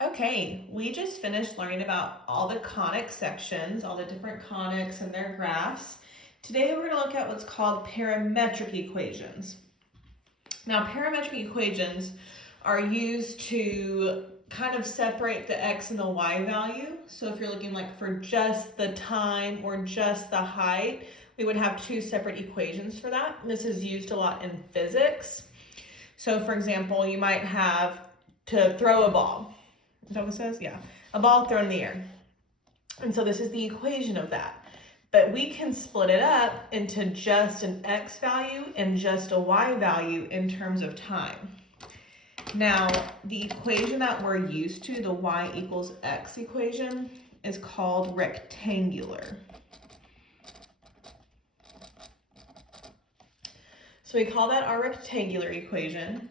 Okay, we just finished learning about all the conic sections, all the different conics and their graphs. Today we're going to look at what's called parametric equations. Now, parametric equations are used to kind of separate the x and the y value. So if you're looking like for just the time or just the height, we would have two separate equations for that. This is used a lot in physics. So for example, you might have to throw a ball. Is that what it says? Yeah. A ball thrown in the air. And so this is the equation of that. But we can split it up into just an x value and just a y value in terms of time. Now, the equation that we're used to, the y equals x equation, is called rectangular. So we call that our rectangular equation.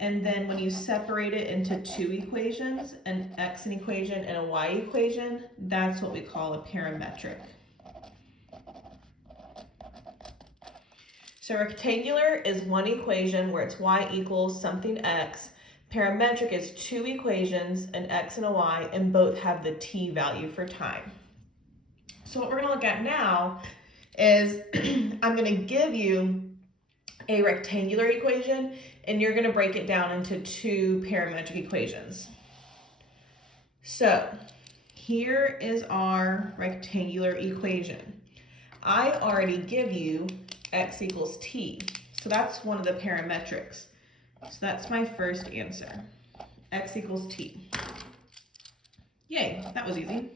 And then when you separate it into two equations, an x equation and a y equation, that's what we call a parametric. So rectangular is one equation where it's y equals something x. Parametric is two equations, an x and a y, and both have the t value for time. So what we're going to look at now is I'm going to give you a rectangular equation, and you're going to break it down into two parametric equations. So here is our rectangular equation. I already give you x equals t, so that's one of the parametrics. So that's my first answer, x equals t. Yay, that was easy.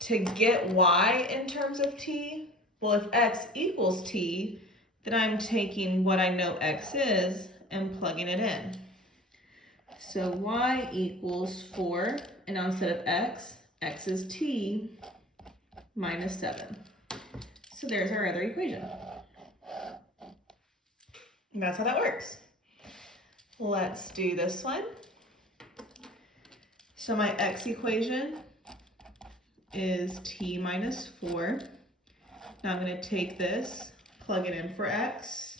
To get y in terms of t, well, if x equals t, then I'm taking what I know x is and plugging it in. So y equals 4, and now instead of x is t minus 7. So there's our other equation. And that's how that works. Let's do this one. So my x equation is t minus 4. Now I'm going to take this, plug it in for x.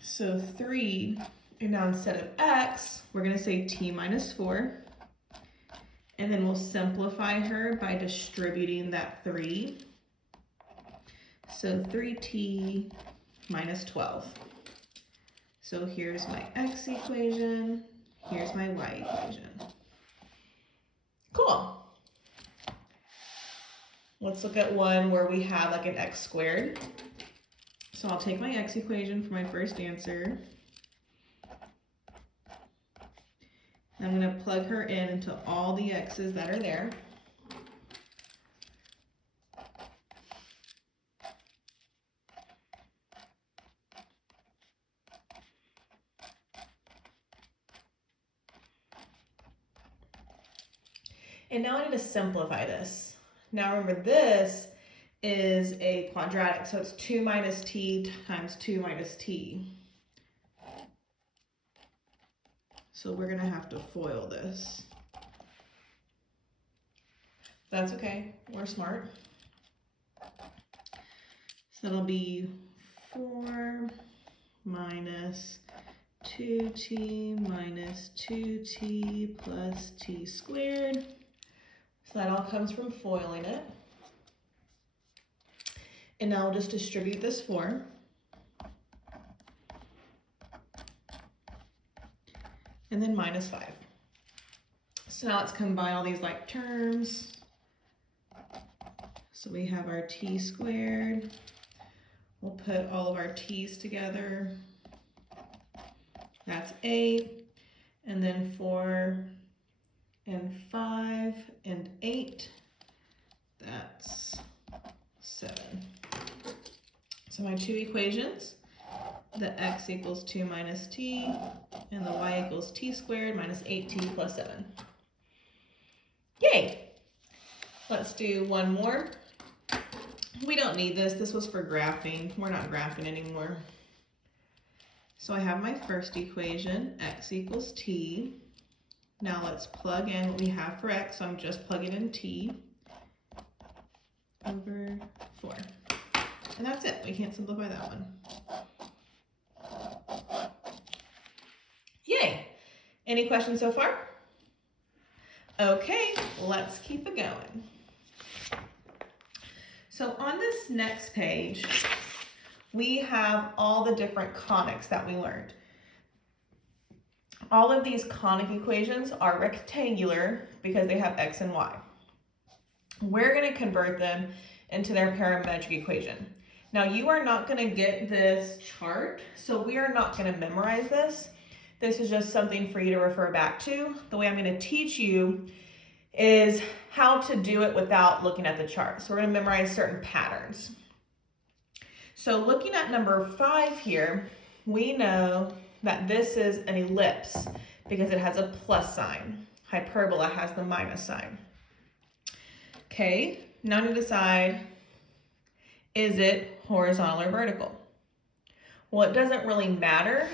So 3, and now instead of x, we're going to say t minus 4. And then we'll simplify her by distributing that 3. So 3t minus 12. So here's my x equation, here's my y equation. Cool. Let's look at one where we have like an x squared. So I'll take my x equation for my first answer. I'm going to plug her in into all the x's that are there. And now I need to simplify this. Now remember, this is a quadratic, so it's 2 minus t times 2 minus t. So we're going to have to FOIL this. That's okay, we're smart. So it'll be 4 minus 2t minus 2t plus t squared. So that all comes from FOILing it. And now I'll just distribute this 4. And then minus 5. So now let's combine all these like terms. So we have our t squared. We'll put all of our t's together. That's 8. And then 4 and 5 and 8. That's 7. So my two equations, the x equals 2 minus t, and the y equals t squared minus 8t plus 7. Yay! Let's do one more. We don't need this. This was for graphing. We're not graphing anymore. So I have my first equation, x equals t. Now let's plug in what we have for x. So I'm just plugging in t over 4. And that's it. We can't simplify that one. Yay! Any questions so far? Okay, let's keep it going. So on this next page, we have all the different conics that we learned. All of these conic equations are rectangular because they have x and y. We're going to convert them into their parametric equation. Now you are not going to get this chart, so we are not going to memorize this. This is just something for you to refer back to. The way I'm going to teach you is how to do it without looking at the chart. So we're going to memorize certain patterns. So looking at number 5 here, we know that this is an ellipse because it has a plus sign. Hyperbola has the minus sign. Okay, now to decide, is it horizontal or vertical? Well, it doesn't really matter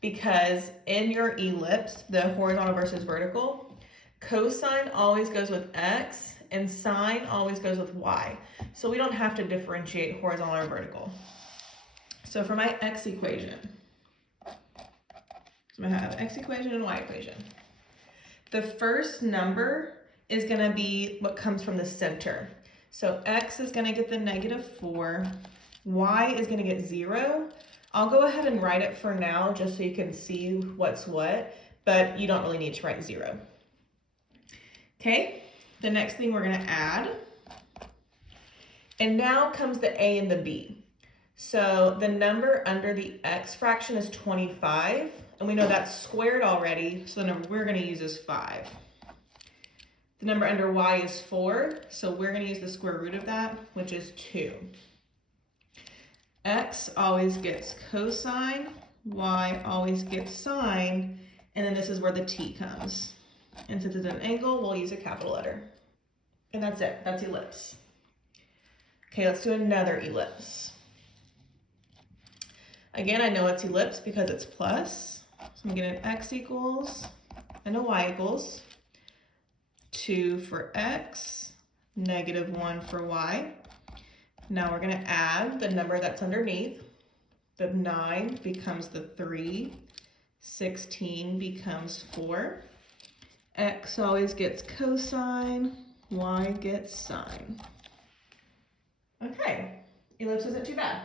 because in your ellipse, the horizontal versus vertical, cosine always goes with x and sine always goes with y. So we don't have to differentiate horizontal or vertical. So for my x equation, so I have x equation and y equation. The first number is going to be what comes from the center. So x is going to get the -4, y is going to get 0. I'll go ahead and write it for now just so you can see what's what, but you don't really need to write 0. Okay, the next thing we're going to add, and now comes the a and the b. So the number under the x fraction is 25, and we know that's squared already, so the number we're going to use is 5. The number under y is 4, so we're going to use the square root of that, which is 2. X always gets cosine, y always gets sine, and then this is where the t comes. And since it's an angle, we'll use a capital letter. And that's it, that's ellipse. Okay, let's do another ellipse. Again, I know it's ellipse because it's plus. So I'm getting an x equals and a y equals. 2 for x, -1 for y. Now we're going to add the number that's underneath. The 9 becomes the 3, 16 becomes 4. X always gets cosine, y gets sine. Okay, ellipse isn't too bad.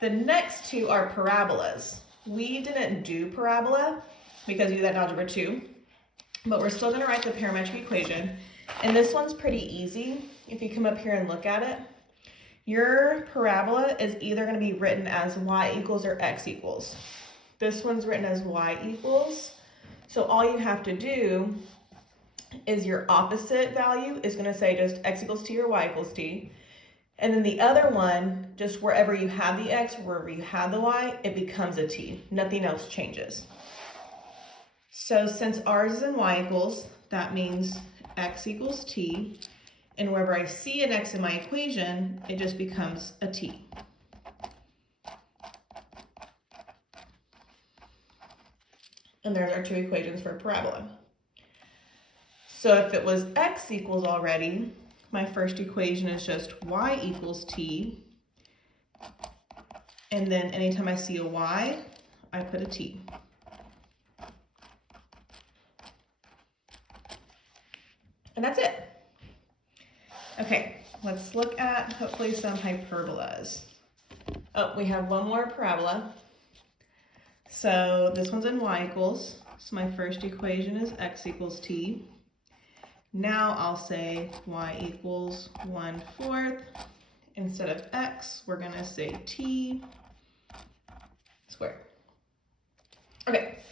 The next two are parabolas. We didn't do parabola because we did that in Algebra 2, but we're still going to write the parametric equation. And this one's pretty easy. If you come up here and look at it, your parabola is either going to be written as y equals or x equals. This one's written as y equals. So all you have to do is your opposite value is going to say just x equals t or y equals t. And then the other one, just wherever you have the x, wherever you have the y, it becomes a t. Nothing else changes. So since ours is in y equals, that means x equals t. And wherever I see an x in my equation, it just becomes a t. And there's our two equations for a parabola. So if it was x equals already, my first equation is just y equals t. And then anytime I see a y, I put a t. And that's it. Okay, let's look at hopefully some hyperbolas. Oh, we have one more parabola. So this one's in y equals. So my first equation is x equals t. Now I'll say y equals 1/4. Instead of x, we're gonna say t squared. Okay,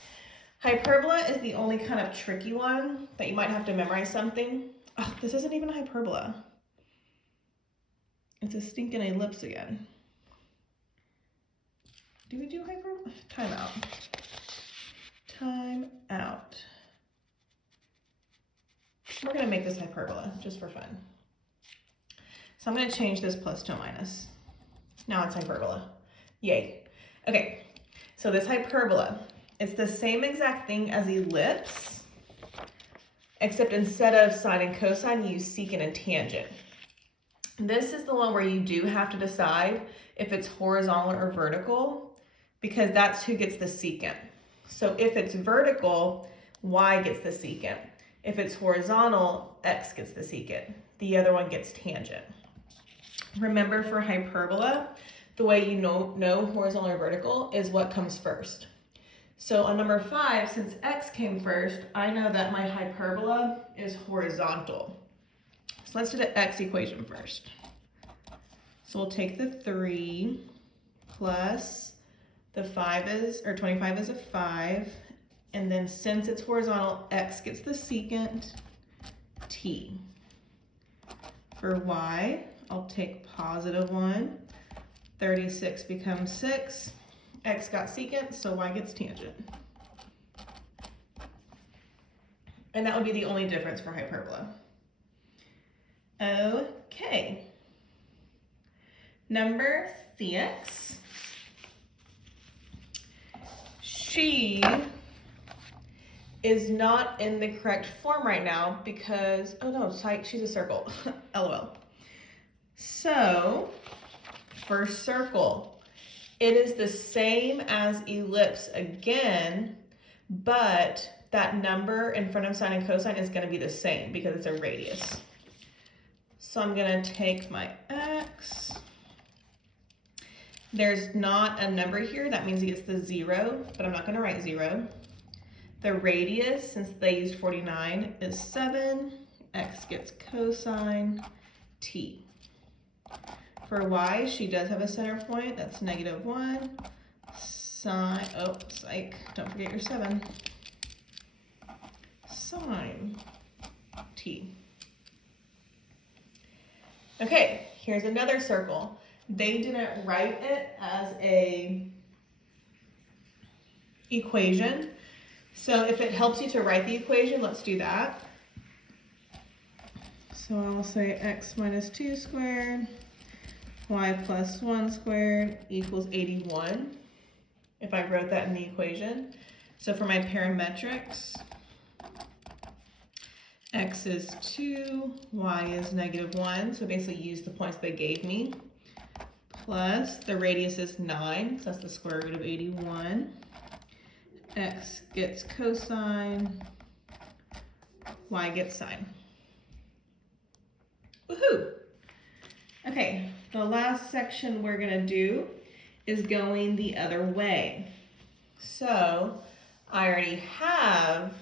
hyperbola is the only kind of tricky one that you might have to memorize something. Oh, this isn't even a hyperbola. It's a stinking ellipse again. Do we do hyperbola? Time out. Time out. We're going to make this hyperbola just for fun. So I'm going to change this plus to a minus. Now it's hyperbola. Yay. Okay, so this hyperbola, it's the same exact thing as ellipse, except instead of sine and cosine, you use secant and tangent. This is the one where you do have to decide if it's horizontal or vertical, because that's who gets the secant. So if it's vertical, y gets the secant. If it's horizontal, x gets the secant. The other one gets tangent. Remember, for hyperbola, the way you know horizontal or vertical is what comes first. So on number 5, since x came first, I know that my hyperbola is horizontal. So let's do the x equation first. So we'll take the 3 plus the 25 is a 5, and then since it's horizontal, x gets the secant t. For y, I'll take positive 1, 36 becomes 6, x got secant, so y gets tangent. And that would be the only difference for hyperbola. Okay. Number 6. She is not in the correct form right now because, oh no, she's a circle, LOL. So, for circle, it is the same as ellipse again, but that number in front of sine and cosine is going to be the same because it's a radius. So I'm going to take my x. There's not a number here, that means it gets the 0, but I'm not going to write 0. The radius, since they used 49, is 7. X gets cosine t. For y, she does have a center point, that's -1. Sine, oh, psych, don't forget your 7. Sine t. Okay, here's another circle. They didn't write it as a equation. So if it helps you to write the equation, let's do that. So I'll say x minus 2 squared, y plus 1 squared equals 81, if I wrote that in the equation. So for my parametrics, x is 2, y is -1, so basically use the points they gave me, plus the radius is 9, so that's the square root of 81. X gets cosine, y gets sine. Woohoo! Okay, the last section we're gonna do is going the other way. So I already have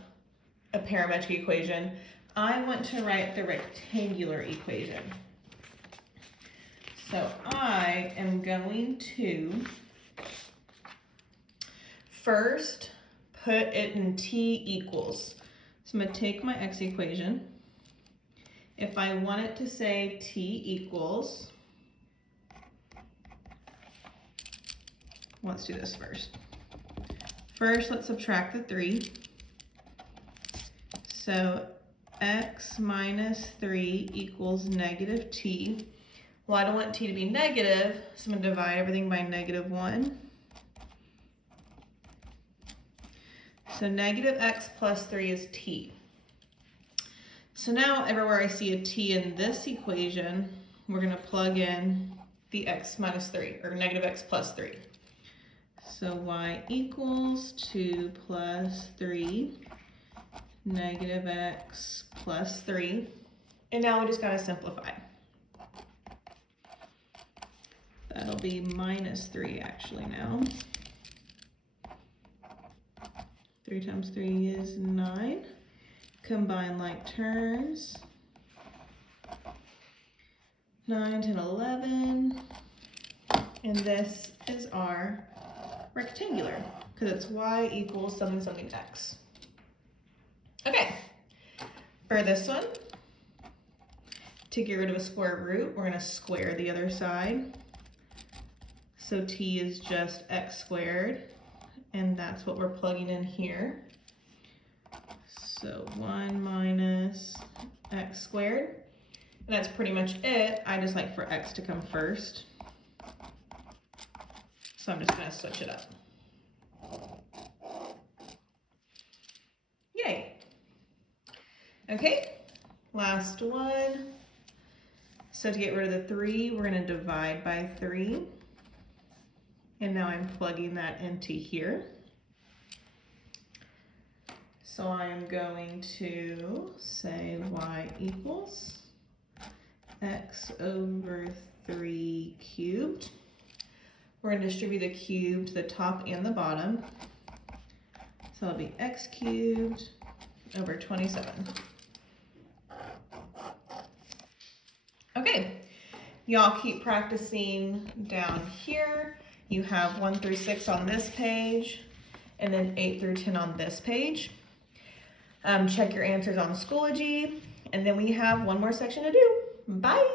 a parametric equation. I want to write the rectangular equation. So I am going to first put it in t equals. So I'm going to take my x equation. If I want it to say t equals, let's do this first. First, let's subtract the 3. So x minus 3 equals -t. Well, I don't want t to be negative, so I'm going to divide everything by -1. So -x plus 3 is t. So now everywhere I see a t in this equation, we're going to plug in the x minus 3, or -x plus 3. So y equals 2 plus 3, -x plus 3. And now we just got to simplify. That'll be -3 actually now. 3 times 3 is 9. Combine like terms. 9, 10, 11. And this is our rectangular, because it's y equals something something x. Okay, for this one, to get rid of a square root, we're going to square the other side. So t is just x squared, and that's what we're plugging in here. So 1 minus x squared, and that's pretty much it. I just like for x to come first, so I'm just going to switch it up. Yay! Okay, last one. So to get rid of the 3, we're going to divide by 3. And now I'm plugging that into here. So I'm going to say y equals x over 3 cubed. We're going to distribute the cube to the top and the bottom. So it'll be x cubed over 27. Okay, y'all keep practicing down here. You have 1 through 6 on this page, and then 8 through 10 on this page. Check your answers on Schoology, and then we have one more section to do. Bye.